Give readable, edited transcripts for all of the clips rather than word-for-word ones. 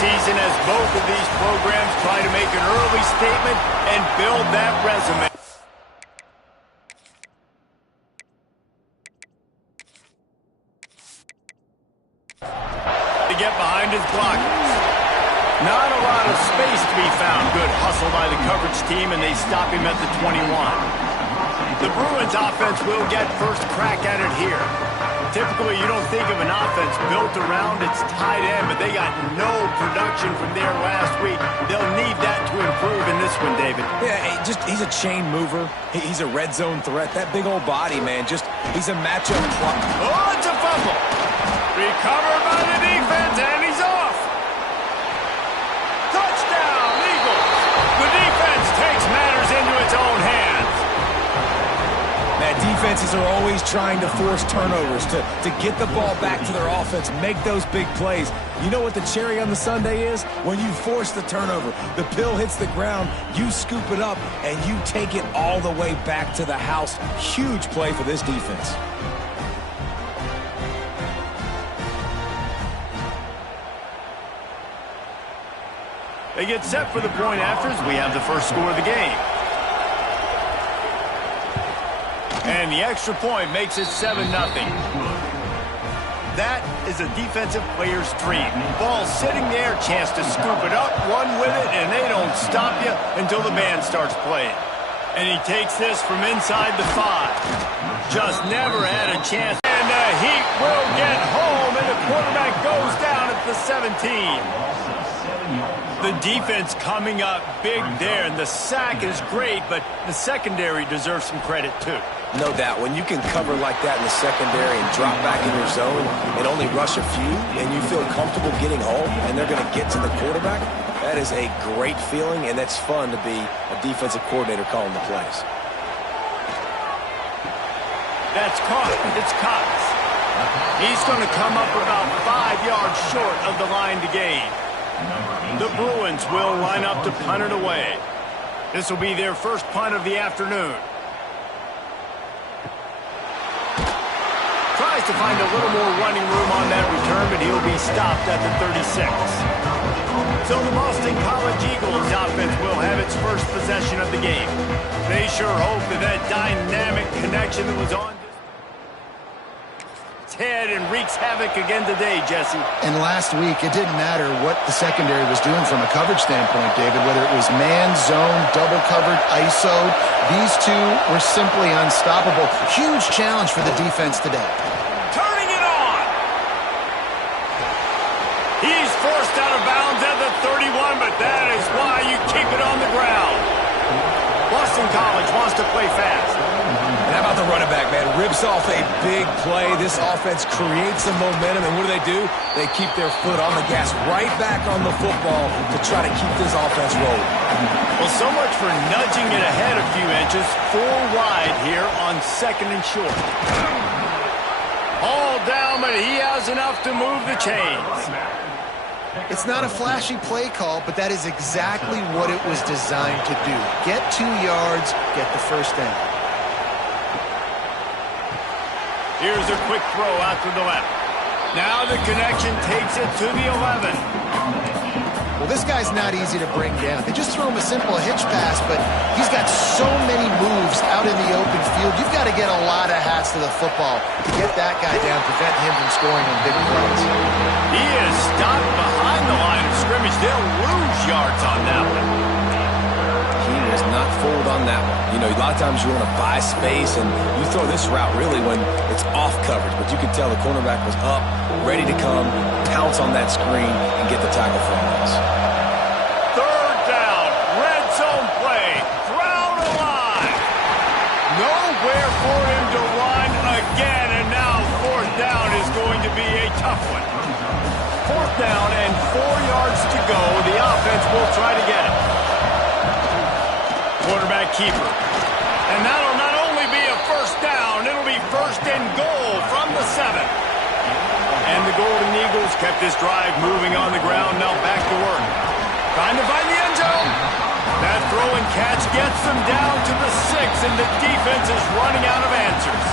season as both of these programs try to make an early statement and build that resume. To get behind his blockers. Not a lot of space to be found. Good hustle by the coverage team, and they stop him at the 21. The Bruins offense will get first crack at it here. Typically, you don't think of an offense built around its tight end, but they got no production from there last week. They'll need that to improve in this one, David. Yeah, he's a chain mover. He's a red zone threat. That big old body, man, he's a matchup. Oh, it's a fumble. Recovered by the defense, and he's off. Touchdown, Eagles. The defense takes matters into its own hands. Man, defenses are always trying to force turnovers to get the ball back to their offense, make those big plays. You know what the cherry on the sundae is? When you force the turnover, the pill hits the ground, you scoop it up, and you take it all the way back to the house. Huge play for this defense. They get set for the point afters. We have the first score of the game. And the extra point makes it 7-0. That is a defensive player's dream. Ball sitting there, chance to scoop it up, run with it, and they don't stop you until the band starts playing. And he takes this from inside the 5. Just never had a chance. And the Heat will get home, and the quarterback goes down at the 17. The defense coming up big there, and the sack is great, but the secondary deserves some credit too. No doubt. When you can cover like that in the secondary and drop back in your zone and only rush a few, and you feel comfortable getting home, and they're going to get to the quarterback, that is a great feeling, and that's fun to be a defensive coordinator calling the plays. That's caught. It's Cox. He's going to come up about 5 yards short of the line to gain. The Bruins will line up to punt it away. This will be their first punt of the afternoon. Tries to find a little more running room on that return, but he'll be stopped at the 36. So the Boston College Eagles offense will have its first possession of the game. They sure hope that dynamic connection that was on head and wreaks havoc again today, Jesse. And last week, it didn't matter what the secondary was doing from a coverage standpoint, David, whether it was man, zone, double covered, ISO. These two were simply unstoppable. Huge challenge for the defense today. Turning it on. He's forced out of bounds at the 31, but that is why you keep it on the ground. Boston College wants to play fast. And how about the running back, man? Rips off a big play. This offense creates some momentum, and what do? They keep their foot on the gas, right back on the football to try to keep this offense rolling. Well, so much for nudging it ahead a few inches. 4 wide here on 2nd and short. All down, but he has enough to move the chains. It's not a flashy play call, but that is exactly what it was designed to do. Get 2 yards, get the first down. Here's a quick throw out to the left. Now the connection takes it to the 11. Well, this guy's not easy to bring down. They just throw him a simple hitch pass, but he's got so many moves out in the open field. You've got to get a lot of hats to the football to get that guy down, prevent him from scoring on big plays. He is stopped behind the line of scrimmage. They'll lose yards on that one. He was not fooled on that one. You know, a lot of times you want to buy space, and you throw this route really when it's off coverage, but you could tell the cornerback was up, ready to come, pounce on that screen, and get the tackle for a loss. 3rd down, red zone play, crowd alive. Nowhere for him to run again, and now 4th down is going to be a tough one. 4th down and 4 yards to go. The offense will try to get it. Quarterback keeper. And that'll not only be a first down, it'll be 1st and goal from the 7. And the Golden Eagles kept this drive moving on the ground, now back to work. Trying to find the end zone. That throw and catch gets them down to the 6, and the defense is running out of answers.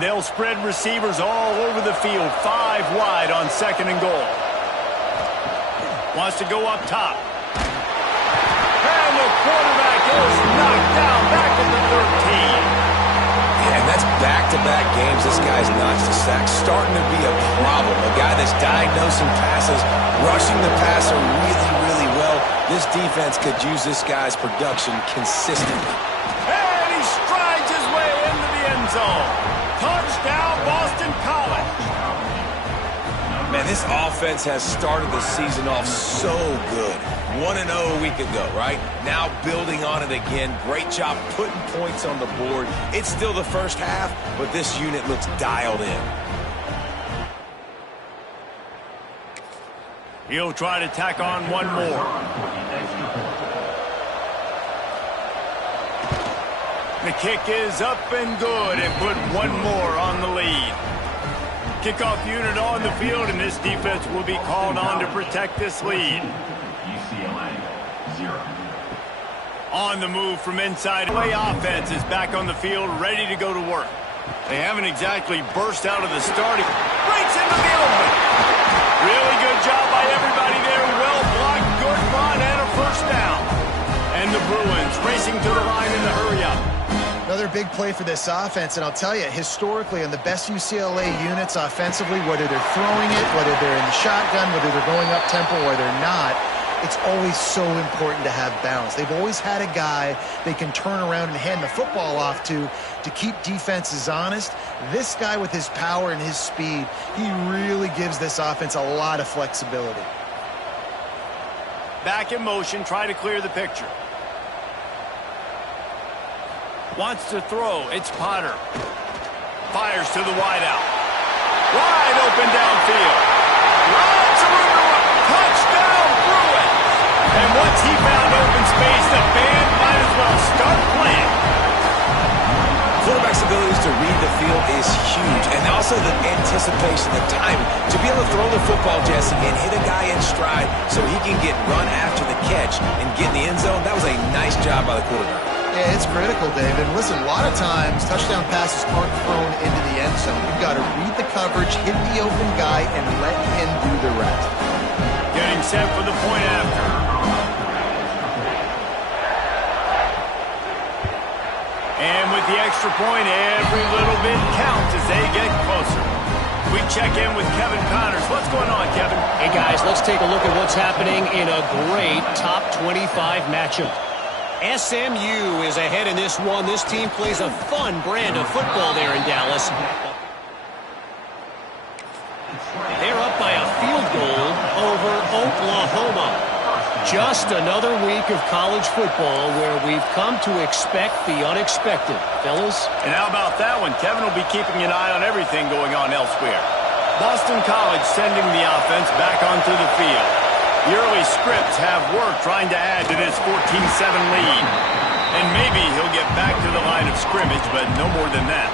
And they'll spread receivers all over the field, 5 wide on 2nd and goal. Wants to go up top. And the quarterback is knocked down back at the 13. Yeah, and that's back-to-back games this guy's notched a sack. Starting to be a problem. A guy that's diagnosing passes, rushing the passer really, really well. This defense could use this guy's production consistently. And he strides his way into the end zone. Touchdown, Boston College. Man, this offense has started the season off so good. 1-0 a week ago, right? Now building on it again. Great job putting points on the board. It's still the first half, but this unit looks dialed in. He'll try to tack on one more. The kick is up and good and put one more on the lead. Kickoff unit on the field, and this defense will be called on to protect this lead. UCLA, 0. On the move from inside. Play offense is back on the field, ready to go to work. They haven't exactly burst out of the starting. Breaks into the open. Really good job by everybody there. Well blocked, good run, and a first down. And the Bruins racing to the line in the hurry-up. Another big play for this offense, and I'll tell you, historically, on the best UCLA units offensively, whether they're throwing it, whether they're in the shotgun, whether they're going up-tempo or they're not, it's always so important to have balance. They've always had a guy they can turn around and hand the football off to keep defenses honest. This guy with his power and his speed, he really gives this offense a lot of flexibility. Back in motion, try to clear the picture. Wants to throw. It's Potter. Fires to the wideout. Wide open downfield. Lots of room to run. Touchdown, Bruins. And once he found open space, the band might as well start playing. Quarterback's abilities to read the field is huge, and also the anticipation, the timing. To be able to throw the football, Jesse, and hit a guy in stride so he can get run after the catch and get in the end zone, that was a nice job by the quarterback. Yeah, it's critical, David. Listen, a lot of times touchdown passes aren't thrown into the end zone. You've got to read the coverage, hit the open guy, and let him do the rest. Getting set for the point after. And with the extra point, every little bit counts as they get closer. We check in with Kevin Connors. What's going on, Kevin? Hey, guys, let's take a look at what's happening in a great top 25 matchup. SMU is ahead in this one. This team plays a fun brand of football there in Dallas. They're up by a field goal over Oklahoma. Just another week of college football where we've come to expect the unexpected. Fellas? And how about that one? Kevin will be keeping an eye on everything going on elsewhere. Boston College sending the offense back onto the field. The early scripts have work trying to add to this 14-7 lead. And maybe he'll get back to the line of scrimmage, but no more than that.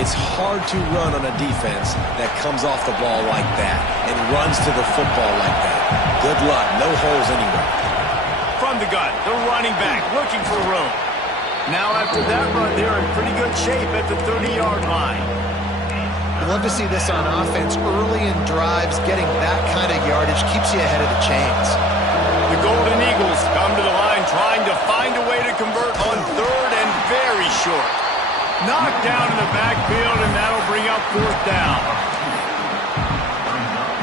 It's hard to run on a defense that comes off the ball like that and runs to the football like that. Good luck. No holes anywhere. From the gun, the running back looking for room. Now after that run, they're in pretty good shape at the 30-yard line. I love to see this on offense. Early in drives, getting that kind of yardage keeps you ahead of the chains. The Golden Eagles come to the line trying to find a way to convert on 3rd and very short. Knocked down in the backfield, and that'll bring up 4th down.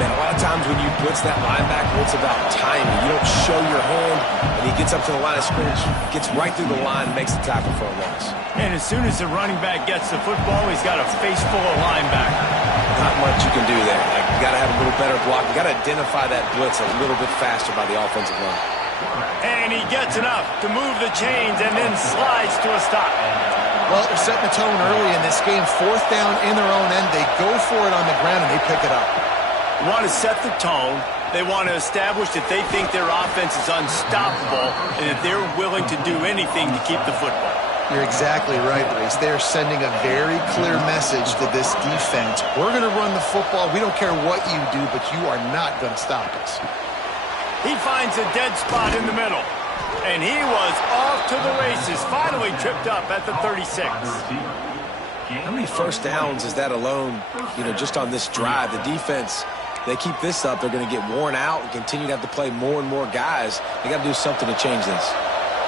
Man, a lot of times when you blitz that linebacker, it's about timing. You don't show your hand, and he gets up to the line of scrimmage, gets right through the line, and makes the tackle for a loss. And as soon as the running back gets the football, he's got a face full of linebackers. Not much you can do there. Like, you got to have a little better block. You got to identify that blitz a little bit faster by the offensive line. And he gets enough to move the chains and then slides to a stop. Well, they're setting the tone early in this game. 4th down in their own end. They go for it on the ground, and they pick it up. They want to set the tone. They want to establish that they think their offense is unstoppable and that they're willing to do anything to keep the football. You're exactly right, Reese. They're sending a very clear message to this defense. We're going to run the football. We don't care what you do, but you are not going to stop us. He finds a dead spot in the middle. And he was off to the races. Finally tripped up at the 36. How many first downs is that alone, just on this drive? The defense, they keep this up, they're going to get worn out and continue to have to play more and more guys. They got to do something to change this.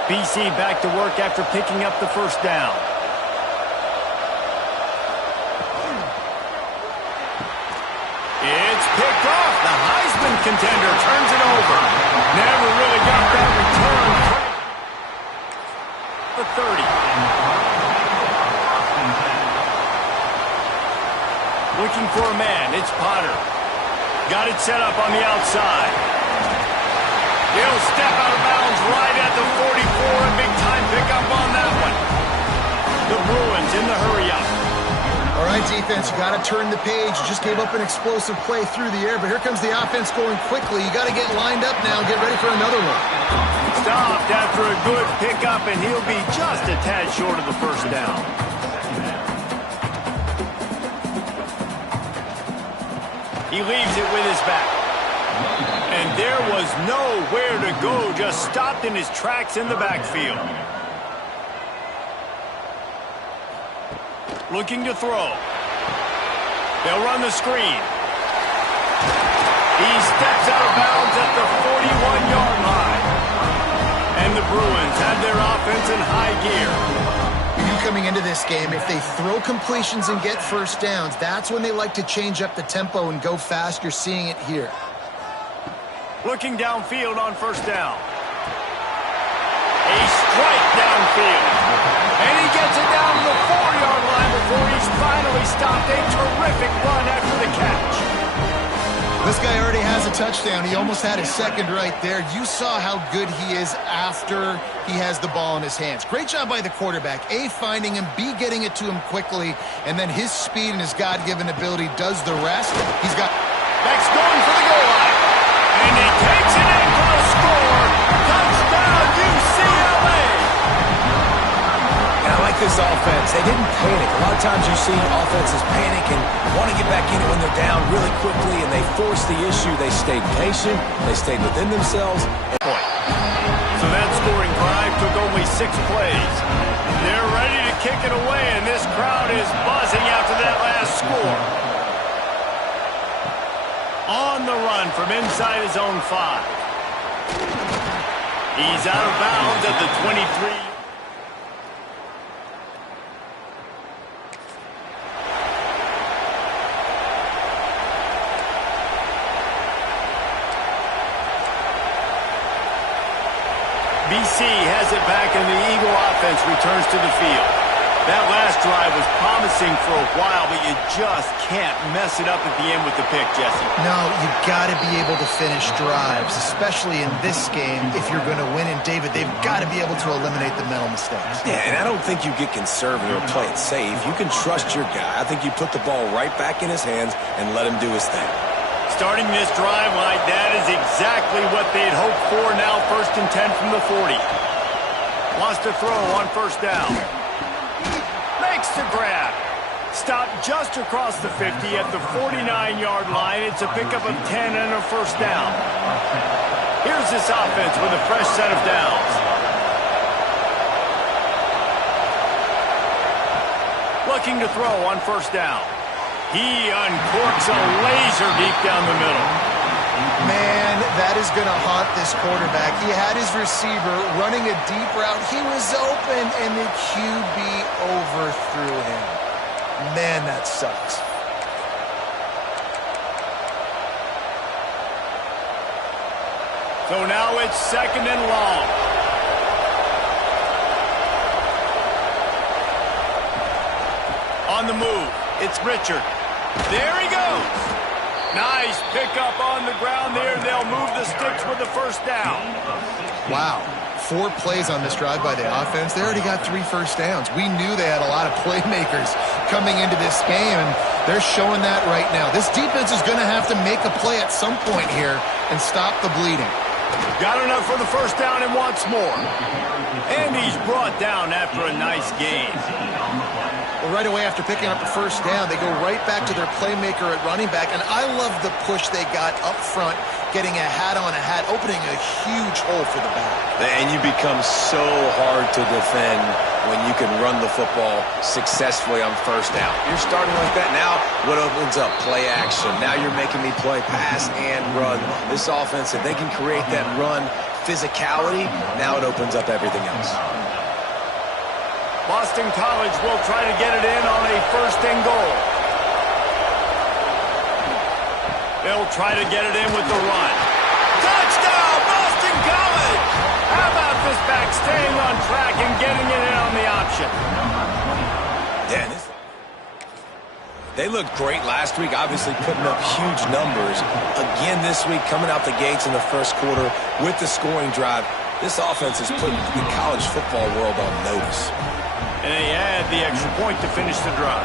BC back to work after picking up the first down. It's picked off. The Heisman contender turns it over. Never really got that return. The 30. Looking for a man. It's Potter. Got it set up on the outside. He'll step out of bounds right at the 44. A big-time pickup on that one. The Bruins in the hurry-up. All right, defense, you got to turn the page. You just gave up an explosive play through the air, but here comes the offense going quickly. You got to get lined up now and get ready for another one. Stopped after a good pickup, and he'll be just a tad short of the first down. He leaves it with his back. And there was nowhere to go, just stopped in his tracks in the backfield. Looking to throw. They'll run the screen. He steps out of bounds at the 41-yard line. And the Bruins have their offense in high gear. Coming into this game, if they throw completions and get first downs, that's when they like to change up the tempo and go fast. You're seeing it here. Looking downfield on first down. A strike downfield. And he gets it down to the 4-yard line before he's finally stopped. A terrific run after the catch. This guy already has a touchdown. He almost had his second right there. You saw how good he is after he has the ball in his hands. Great job by the quarterback. A, finding him, B, getting it to him quickly, and then his speed and his God-given ability does the rest. He's got... Beck's going for the goal line. And he takes it in for the score. Touchdown, UCLA. And I like this offense. They didn't panic. A lot of times you see offenses panic and want to get back in it when they're down really quickly, and they force the issue. They stayed patient. They stayed within themselves. So that scoring drive took only 6 plays. They're ready to kick it away, and this crowd is buzzing after that last score. On the run from inside his own 5. He's out of bounds at the 23. BC has it back, and the Eagle offense returns to the field. That last drive was promising for a while, but you just can't mess it up at the end with the pick, Jesse. No, you've got to be able to finish drives, especially in this game. If you're going to win, and David, they've got to be able to eliminate the mental mistakes. Yeah, and I don't think you get conservative or play it safe. You can trust your guy. I think you put the ball right back in his hands and let him do his thing. Starting this drive like that is exactly what they'd hoped for. Now 1st and 10 from the 40. Wants to throw on first down. Makes the grab. Stopped just across the 50 at the 49-yard line. It's a pickup of 10 and a first down. Here's this offense with a fresh set of downs. Looking to throw on first down. He uncorks a laser deep down the middle. Man, that is going to haunt this quarterback. He had his receiver running a deep route. He was open, and the QB overthrew him. Man, that sucks. So now it's 2nd and long. On the move, it's Richard. There he goes. Nice pickup on the ground there. They'll move the sticks with the first down. Wow. 4 plays on this drive by the offense. They already got 3 first downs. We knew they had a lot of playmakers coming into this game, and they're showing that right now. This defense is going to have to make a play at some point here and stop the bleeding. Got enough for the first down and wants more. And he's brought down after a nice gain. Well, right away after picking up the first down, they go right back to their playmaker at running back. And I love the push they got up front, getting a hat on a hat, opening a huge hole for the back. And you become so hard to defend when you can run the football successfully on first down. You're starting like that. Now what opens up? Play action. Now you're making me play pass and run. This offense, if they can create that run physicality, now it opens up everything else. Boston College will try to get it in on a first and goal. They'll try to get it in with the run. Touchdown, Boston College! How about this back staying on track and getting it in on the option? Yeah, they looked great last week, obviously putting up huge numbers. Again this week, coming out the gates in the first quarter with the scoring drive. This offense has put the college football world on notice. And they add the extra point to finish the drive.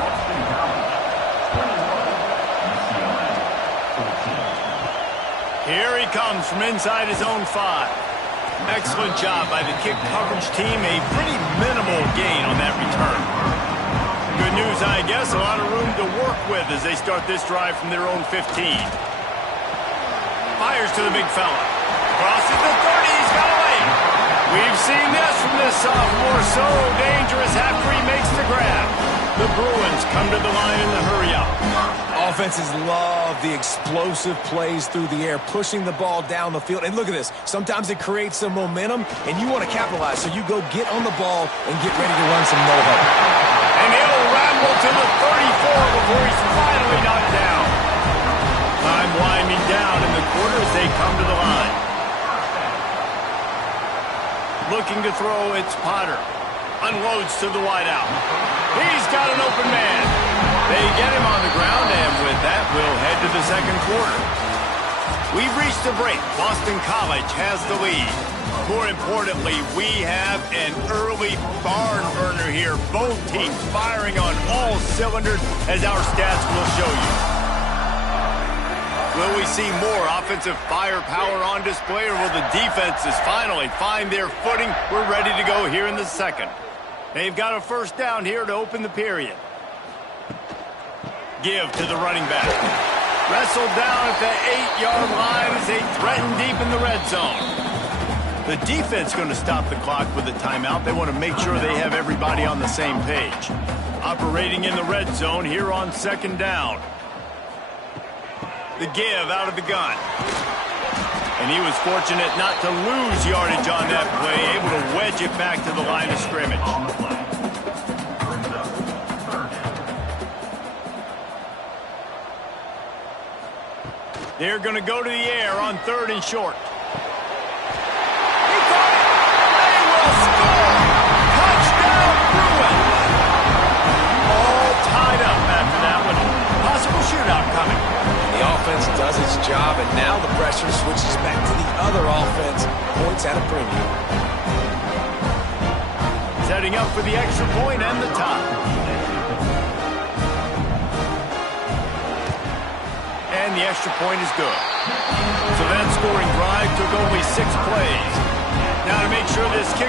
Here he comes from inside his own 5. Excellent job by the kick coverage team. A pretty minimal gain on that return. Good news, I guess. A lot of room to work with as they start this drive from their own 15. Fires to the big fella. Crosses the 30. He's got away. We've seen this from this sophomore. So dangerous after he makes the grab. The Bruins come to the line in the hurry-up. Offenses love the explosive plays through the air, pushing the ball down the field. And look at this. Sometimes it creates some momentum, and you want to capitalize. So you go get on the ball and get ready to run some no-huddle. And he'll ramble to the 34 before he's finally knocked down. Time winding down in the quarter as they come to the line. Looking to throw, it's Potter. Unloads to the wideout. He's got an open man. They get him on the ground, and with that, we'll head to the second quarter. We've reached the break. Boston College has the lead. More importantly, we have an early barn burner here. Both teams firing on all cylinders, as our stats will show you. Will we see more offensive firepower on display, or will the defenses finally find their footing? We're ready to go here in the second. They've got a first down here to open the period. Give to the running back. Wrestled down at the 8-yard line as they threaten deep in the red zone. The defense going to stop the clock with a timeout. They want to make sure they have everybody on the same page. Operating in the red zone here on second down. The give out of the gun. And he was fortunate not to lose yardage on that play, able to wedge it back to the line of scrimmage. They're going to go to the air on third and short. He caught it. They will score. Touchdown, Bruins. All tied up after that one. Possible shootout coming. The offense does its job, and now the pressure switches back to the other offense. Points at a premium. Setting up for the extra point and the tie. And the extra point is good. So that scoring drive took only 6 plays. Now to make sure this kickoff